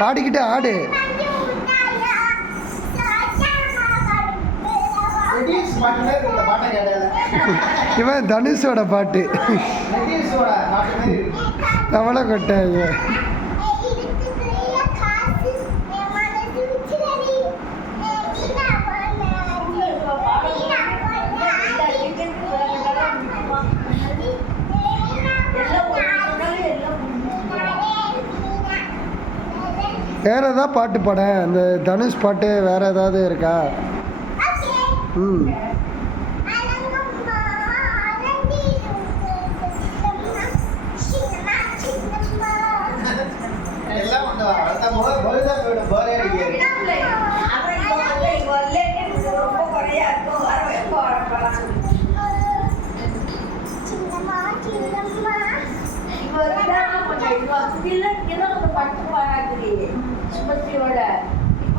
பாடிக்கிட்டு ஆடு. இவன் தனுஷோட பாட்டு. கவலை கொட்டாங்க. வேற ஏதாவது பாட்டு பாட, இந்த தனுஷ் பாட்டு வேற ஏதாவது இருக்கா? Kita